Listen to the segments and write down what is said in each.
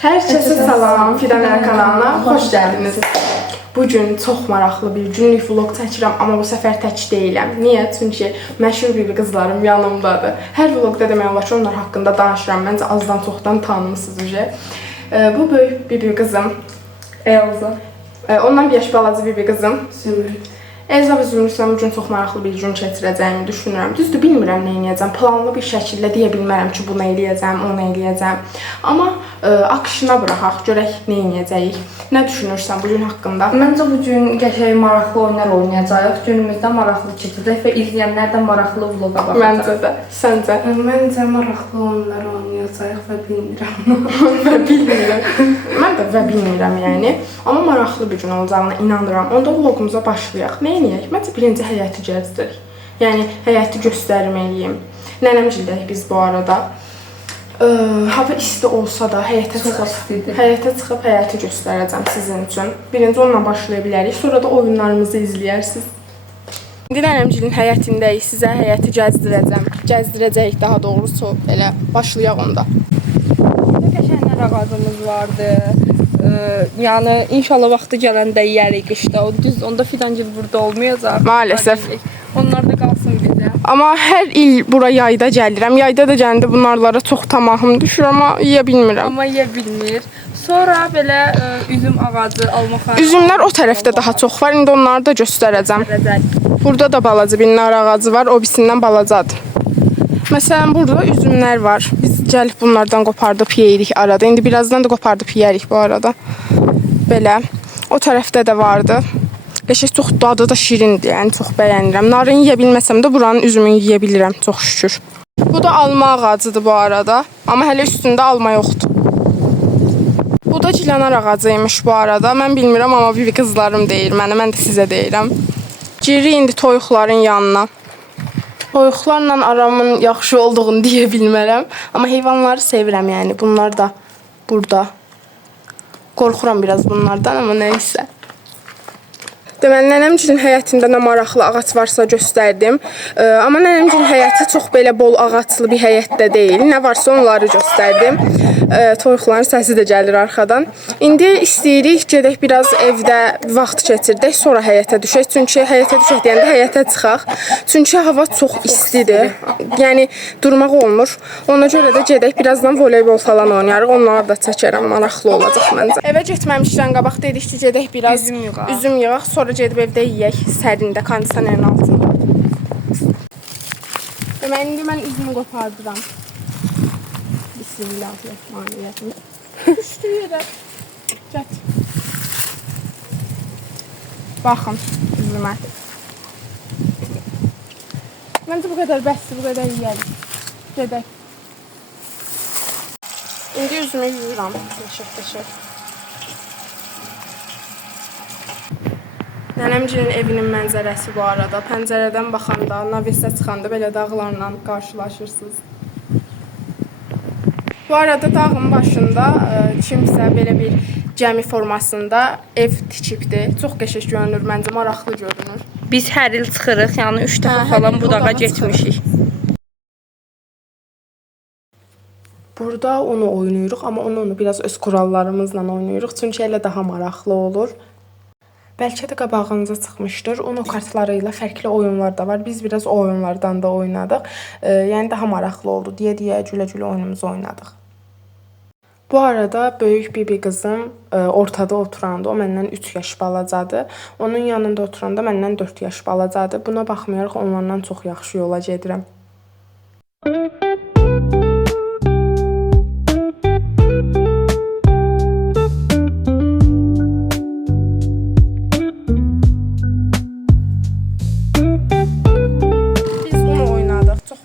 Herkese salam, Fidan kanalına xoş gəldiniz. Bugün çox maraqlı bir günlük vlog çəkirəm, amma bu səfər tək deyiləm. Niyə? Çünki məşhur bir qızlarım yanımdadır. Hər vlogda demək olar ki, onlar haqqında danışıram. Məncə azdan çoxdan tanımısınız. Bu böyük bir qızım Elza. Ondan bir yaş balaca bir qızım Zümrüt. Elza və Zümrütlə bugün çox maraqlı bir gün keçirəcəyimi düşünürəm. Düzdür, bilmirəm nə edəcəm. Planlı bir şəkildə deyə bilmərəm ki, bunu eləyəcəm, onu eləyəcəm. Amma akışına buraxaq, görək nə edəcəyik. Nə düşünürsən bu gün haqqında? Məncə bu gün qəşəng maraqlı oyunlar oynayacağıq. Günümüzdə maraqlı keçəcək və izləyənlər də maraqlı vloqa baxacaq. Məncə də. Səncə? Məncə maraqlı oyunlar oynayacağıq və bilmirəm. Bilmirəm. Mən də və bilmirəm yəni. Amma maraqlı bir gün olacağına inanıram. Onda vlogumuza başlayaq. Nə edək? Məncə birinci həyəti gəzdirək. Yəni həyəti göstərməliyim. Nənəmgildəyik biz bu arada. Hava isti olsa da həyətə çıxıb həyəti göstərəcəm sizin üçün. Birinci onunla başlaya bilərik. Sonra da oyunlarımızı izləyərsiniz. İndi nənəmgilin həyətindəyik. Sizə həyəti gəzdirəcəm. Gəzdirəcəyik daha doğrusu. Belə başlayaq onda. Burada qəşənglər ağacımız vardı. Yəni inşallah vaxtı gələndə yeyərik qışda. Düz onda Fidancıl burada olmayacaq. Maalesef. Onlar da qalsın bizə. Amma hər il bura yayda gəlirəm. Yayda da gələndə bunlarlara çox tamahım düşür, amma yeyə bilmirəm. Amma yeyə bilmir. Sonra belə üzüm ağacı, alma xanı. Üzümlər o tərəfdə daha çox var. İndi onları da göstərəcəm. Burada da balaca bir nar ağacı var. O birisindən balacadır. Məsələn, burada üzümlər var. Biz gəlib bunlardan qopardıb yeyirik arada. İndi birazdan da qopardıb yeyərik bu arada. Belə. O tərəfdə də vardı. Qəşəng çox dadı da şirindir. Yəni çox bəyənirəm. Narını yeyə bilməsəm də buranın üzümünü yeyə bilirəm, çox şükür. Bu da alma ağacıdır bu arada. Amma hələ üstündə alma yoxdur. Bu da gilanar ağacıymış bu arada. Mən bilmirəm, amma bir qızlarım deyir mənə. Mən də sizə deyirəm. Giririk indi toyuqların yanına. Toyuqlarla aramın yaxşı olduğunu deyə bilmərəm. Amma heyvanları sevirəm yəni. Bunlar da burada. Qorxuram biraz bunlardan, amma nəysə. Deməli, nənəmgilin həyətində nə maraqlı ağac varsa göstərdim. Amma nənəmgilin həyəti çox belə bol ağaclı bir həyətdə deyil. Nə varsa onları göstərdim. Toyuqların səsi də gəlir arxadan. İndi istəyirik gedək biraz evdə vaxt keçirdək, sonra həyətə düşək. Çünki həyətə düşək deyəndə həyətə çıxaq. Çünki hava çox istidir. Yəni durmaq olmur. Ona görə də gedək birazdan voleybol falan oynayarıq. Onları da çəkərəm, maraqlı olacaq məncə. Evə getməmişdən qabaq dedik ki, gedək biraz üzüm yığaq, sonra gedib evdə yeyək sərində, kondisionerin altında. Deməli, indi mən üzümü qopardıram. Bismillahirrahmanirrahim. Düşdü yerə. Get. Baxın üzümə. Məncə bu qədər bəsdir, bu qədər yeyərik. Gedək. İndi üzümü yuyuram. Teşekkür. Nənəmgilin evinin mənzərəsi bu arada. Pəncərədən baxanda, navisə çıxanda belə dağlarla qarşılaşırsınız. Bu arada dağın başında kimsə belə bir gəmi formasında ev tikibdir. Çox qəşəng görünür, məncə maraqlı görünür. Biz hər il çıxırıq, yəni 3 dəfə falan bu dağa getmişik. Burada onu oynayırıq, amma onu biraz öz kurallarımızla oynayırıq. Çünki elə daha maraqlı olur. Bəlkə də qabağınıza çıxmışdır. Uno kartları ilə fərqli oyunlar da var. Biz biraz o oyunlardan da oynadıq. Yəni daha maraqlı oldu. Deyə gülə-gülə oyunumuzu oynadıq. Bu arada böyük bir qızım ortada oturanda, o məndən 3 yaş balacadır. Onun yanında oturanda məndən 4 yaş balacadır. Buna baxmayaraq onlardan çox yaxşı yola gedirəm.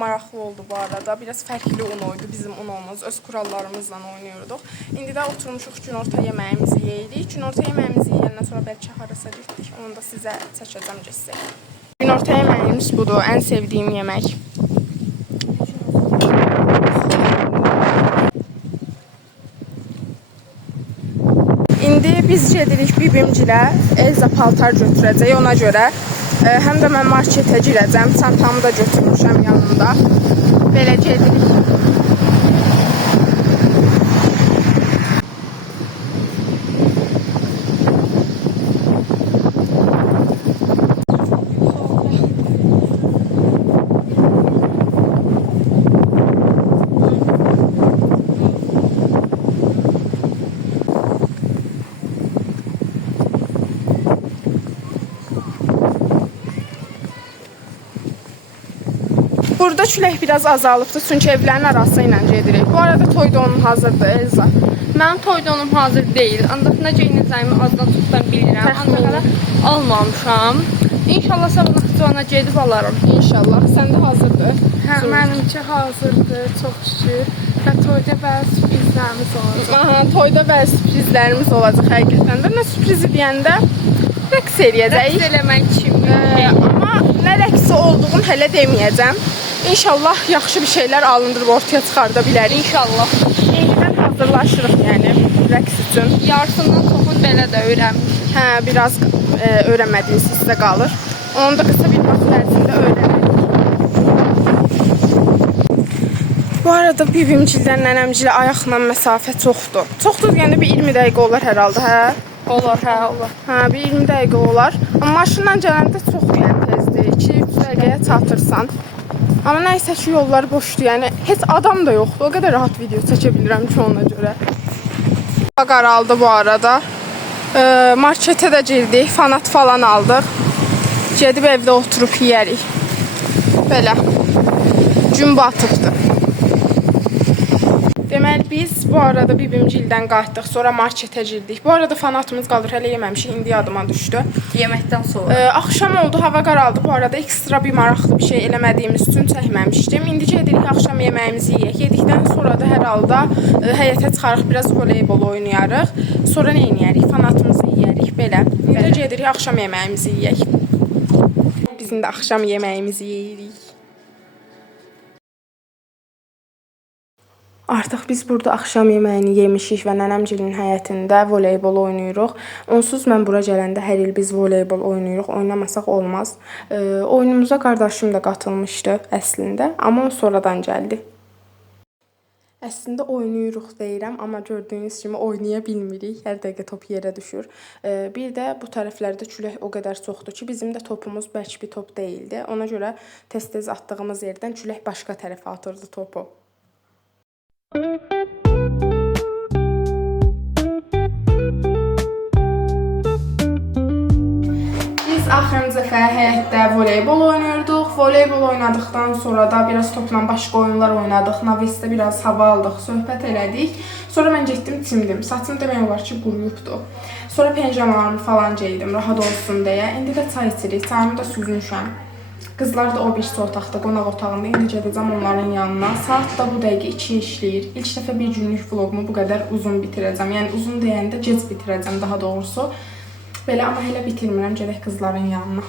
Maraqlı oldu bu arada. Biraz fərqli oydu. Bizim oyunumuz öz kurallarımızla oynayırdıq. İndi də oturmuşuq günorta yeməyimizi yeyirik. Günorta yeməyimizi yeyəndən sonra bəlkə harasa getdik. Onu da sizə çəkəcəm göstərəcəm. Günorta yeməyimiz budur. Ən sevdiyim yemək. İndi biz gedirik bibimcilə. Elza paltar götürəcək. Ona görə həm də mən marketə girəcəm. Çantamı da götürmüşəm yanımda. Belə gedirik. Burada külək biraz azalıbdır, çünki evlərin arası ilə gedirik. Bu arada toy donum hazırdır, Elza. Mənim toy donum hazır deyil. Ancaq necə inəcəyimi azdan çoxdan bilirəm. Ancaq hələ almamışam. İnşallah sabah Naxçıvana gedib alarım. İnşallah. Səndə hazırdır. Hə, mənimki hazırdır, çox şükür. Və toyda bəzi sürprizlərimiz olacaq. Aha, toyda bəzi sürprizlərimiz olacaq həqiqətən də. Nə sürprizi deyəndə rəqs eləyəcəyik. Rəqs eləmək kimi. Amma nə rəqsi olduğunu hələ deməyəcəm. İnşallah yaxşı bir şeylər alındırıb ortaya çıxarda bilərik. İnşallah. İndidən hazırlaşırıq yəni rəqs üçün. Yarısından çoxunu belə də öyrənmiş. Hə, biraz öyrənmədiyiniz sizə qalır. Onu da qısa bir vaxt ərzində öyrənək. Bu arada bibimcildən, nənəmcilə ayaqla məsafə çoxdur. Çoxdur deyəndə bir 20 dəqiqə olar hər halda, hə? Olar, hə, olar. Hə, bir 20 dəqiqə olar. Amma maşınla gələndə çox yəni tezdir. 2-3 dəqiqəyə çatırsan. Amma nəysə ki, yollar boşdur. Yəni heç adam da yoxdur. O qədər rahat video çəkə bilirəm ki, ona görə. Hava qaraldı bu arada. Marketə də girdik, fanat falan aldıq. Gedib evdə oturub yeyərik. Belə. Gün batıbdır. Deməli biz bu arada bibimcildən qayıtdıq, sonra marketə girdik. Bu arada fanatımız qalır, hələ yeməmişik, indi yadıma düşdü. Yeməkdən sonra. Axşam oldu, hava qaraldı. Bu arada ekstra bir maraqlı bir şey eləmədiyimiz üçün çəkməmişdim. İndi gedirik axşam yeməyimizi yeyək. Yedikdən sonra da hər halda həyətə çıxarıq, biraz voleybol oynayarıq. Sonra nə edərik? Fanatımızı yeyərik belə. İndi gedirik axşam yeməyimizi yeyək. Biz indi axşam yeməyimizi yeyirik. Artıq biz burada axşam yeməyini yemişik və nənəmgilin həyətində voleybol oynayırıq. Onsuz mən bura gələndə hər il biz voleybol oynayırıq. Oynamasaq olmaz. Oyunumuza qardaşım da qatılmışdı əslində, amma o sonradan gəldi. Əslində oynayırıq deyirəm, amma gördüyünüz kimi oynaya bilmirik. Hər dəqiqə top yerə düşür. Bir də bu tərəflərdə külək o qədər çoxdur ki, bizim də topumuz bərk bir top deyildi. Ona görə tez-tez atdığımız yerdən külək başqa tərəfə atırdı topu. Biz axırıncı dəfə həyətdə voleybol oynayırdıq. Voleybol oynadıqdan sonra da biraz topla başqa oyunlar oynadıq. Navisdə biraz hava aldıq, söhbət elədik. Sonra mən getdim çimdim. Saçım demək olar ki, quruyubdu. Sonra penjamalarımı falan geydim, rahat olsun deyə. İndi də çay içirik. Çayımı da süzmüşəm. Qızlar da o birisi otaqda, qonaq otağında. İndi gedəcəm onların yanına. Saat da bu dəqiqə 2 işləyir. İlk dəfə bir günlük vlogumu bu qədər uzun bitirəcəm. Yəni uzun deyəndə gec bitirəcəm daha doğrusu. Belə, amma hələ bitirmirəm. Gedək qızların yanına.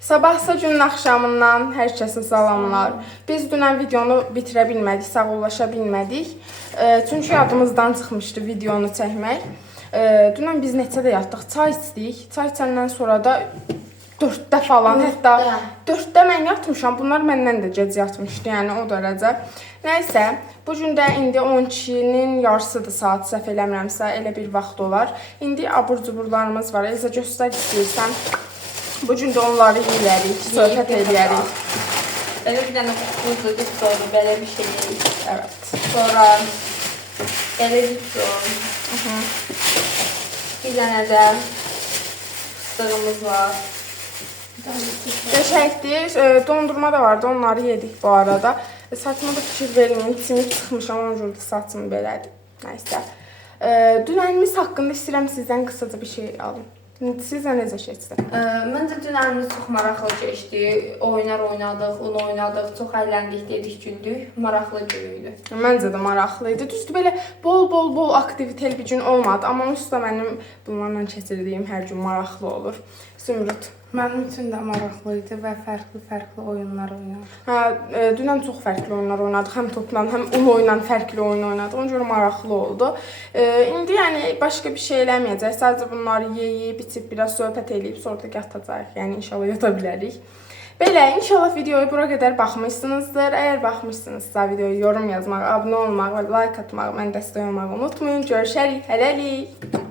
Sabahsa günün axşamından hər kəsə salamlar. Biz dünən videonu bitirə bilmədik, sağollaşa bilmədik. Çünki yadımızdan çıxmışdı videonu çəkmək. Dünən biz neçədə yatdıq? Çay içdik. Çay içəndən sonra da 4-də falan, hətta 4-də mən yatmışam. Bunlar məndən də gec yatmışdı, yəni o dərəcə. Nəysə, bu gün də indi 12-nin yarısıdır saat, səhv eləmirəmsə, elə bir vaxt olar. İndi abur-cuburlarımız var. Elza göstər istəyirsən. Bu gün də onları yeyərik, söhbət edərik. Belə bir dənə buzluq sonra belə bir şey yedik. Evet. Sonra belə bir şey. Bir dənə də fıstığımız var. Qəşəngdir. Dondurma da vardı, onları yedik bu arada. Saçıma da fikir verməyin, simit çıxmışam, onun üçün saçım belədir. Nəysə. Dünənimiz haqqında istəyirəm sizdən qısaca bir şey alın. Sizə necə keçdi? Məncə dünərimiz çox maraqlı keçdi. Oyunlar oynadıq, un oynadıq, çox əyləndik, dedik, güldük. Maraqlı gün idi. Məncə də maraqlı idi. Düzdür, belə bol aktivitel bir gün olmadı. Amma onsuz da mənim bunlarla keçirdiyim hər gün maraqlı olur. Zümrüd. Mənim üçün də maraqlı idi və fərqli oyunlar oynadıq. Dünən çox fərqli oyunlar oynadıq. Həm topla, həm un oyunla fərqli oyun oynadıq. Ona görə maraqlı oldu. İndi yəni başqa bir şey eləməyəcək. Sadəcə bunları yeyib, içib, biraz söhbət eləyib, sonra da yatacağıq. Yəni inşallah yata bilərik. Belə, inşallah videoyu bura qədər baxmışsınızdır. Əgər baxmışsınızsa videoyu yorum yazmaq, abunə olmaq və like atmaq, mən dəstək olmağı unutmayın. Görüşərik. Hələlik.